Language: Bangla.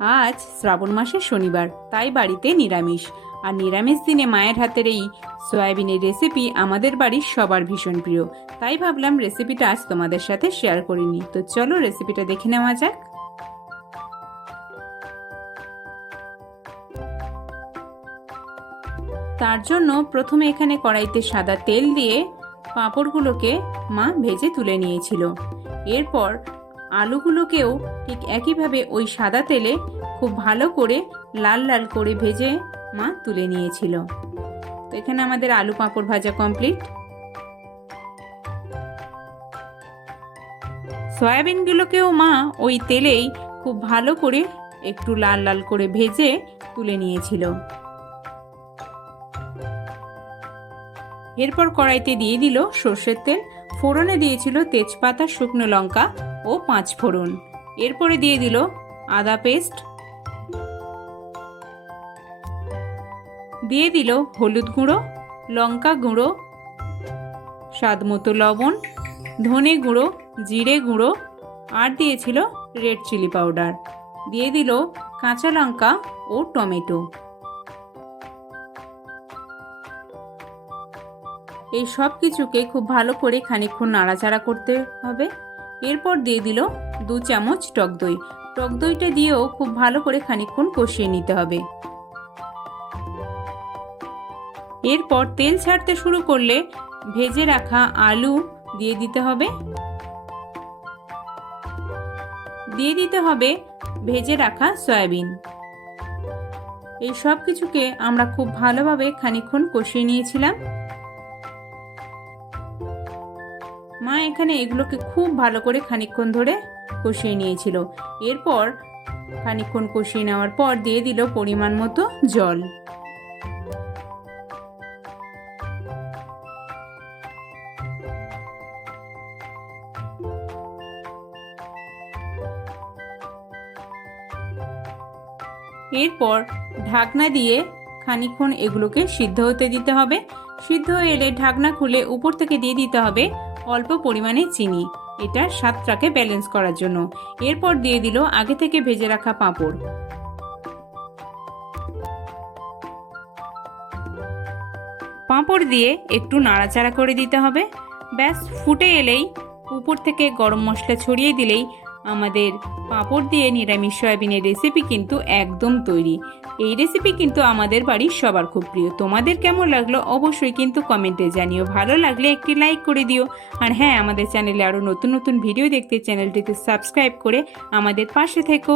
আজ শ্রাবণ মাসের শনিবার, তাই বাড়িতে নিরামিষ। আর নিরামিষ দিনে মায়ের হাতের এই সয়াবিনের রেসিপি আমাদের বাড়ির সবার ভীষণ প্রিয়। তাই ভাবলাম রেসিপিটা আজ তোমাদের সাথে শেয়ার করিনি তো চলো রেসিপিটা দেখে নেওয়া যাক। তার জন্য প্রথমে এখানে কড়াইতে সাদা তেল দিয়ে পাঁপড়গুলোকে মা ভেজে তুলে নিয়েছিল। এরপর আলুগুলোকেও ঠিক একইভাবে ওই সাদা তেলে খুব ভালো করে লাল লাল করে ভেজে মা তুলে নিয়েছিল। তো এখানে আমাদের আলু পাঁপড় ভাজা কমপ্লিট সয়াবিনগুলোকেও মা ওই তেলেই খুব ভালো করে একটু লাল লাল করে ভেজে তুলে নিয়েছিল। এরপর কড়াইতে দিয়ে দিল সর্ষের তেল, ফোড়নে দিয়েছিল তেজপাতা, শুকনো লঙ্কা ও পাঁচ ফোড়ন। এরপরে দিয়ে দিল আদা পেস্ট। দিয়ে দিল হলুদ গুঁড়ো, লঙ্কা গুঁড়ো, স্বাদ মতো লবণ, ধনে গুঁড়ো, জিরে গুঁড়ো আর দিয়েছিল রেড চিলি পাউডার। দিয়ে দিল কাঁচা লঙ্কা ও টমেটো। এই সব কিছুকে খুব ভালো করে খানিকক্ষণ নাড়াচাড়া করতে হবে। এরপর দিয়ে দিল দু চামচ টক দই। টক দইটা দিয়েও খুব ভালো করে খানিকক্ষণ কষিয়ে নিতে হবে। এরপর তেল ছাড়তে শুরু করলে ভেজে রাখা আলু দিয়ে দিতে হবে। দিয়ে দিতে হবে ভেজে রাখা সয়াবিন। এই সব কিছুকে আমরা খুব ভালোভাবে খানিকক্ষণ কষিয়ে নিয়েছিলাম। মা এখানে এগুলোকে খুব ভালো করে খানিকক্ষণ ধরে কষিয়ে নিয়েছিল। এরপর খানিকক্ষণ কষিয়ে নেওয়ার পর দিয়ে দিল পরিমাণ মতো জল। এরপর ঢাকনা দিয়ে খানিকক্ষণ এগুলোকে সিদ্ধ হতে দিতে হবে। সিদ্ধ এলে ঢাকনা খুলে উপর থেকে দিয়ে দিতে হবে। অল্প পরিমাণে চিনি। এটা স্বাদটাকে ব্যালেন্স করার জন্য। এরপর দিয়ে দিল আগে থেকে ভেজে রাখা পাঁপড়। পাঁপড় দিয়ে একটু নাড়াচাড়া করে দিতে হবে। ব্যাস, ফুটে এলেই উপর থেকে গরম মশলা ছড়িয়ে দিলেই আমাদের পাঁপড় দিয়ে নিরামিষ সয়াবিনের রেসিপি কিন্তু একদম তৈরি। এই রেসিপি কিন্তু আমাদের বাড়ির সবার খুব প্রিয়। তোমাদের কেমন লাগল অবশ্যই কিন্তু কমেন্টে জানিও। ভালো লাগলে একটি লাইক করে দিও। আর হ্যাঁ আমাদের চ্যানেলে আরও নতুন নতুন ভিডিও দেখতে চ্যানেলটিকে সাবস্ক্রাইব করে আমাদের পাশে থেকো।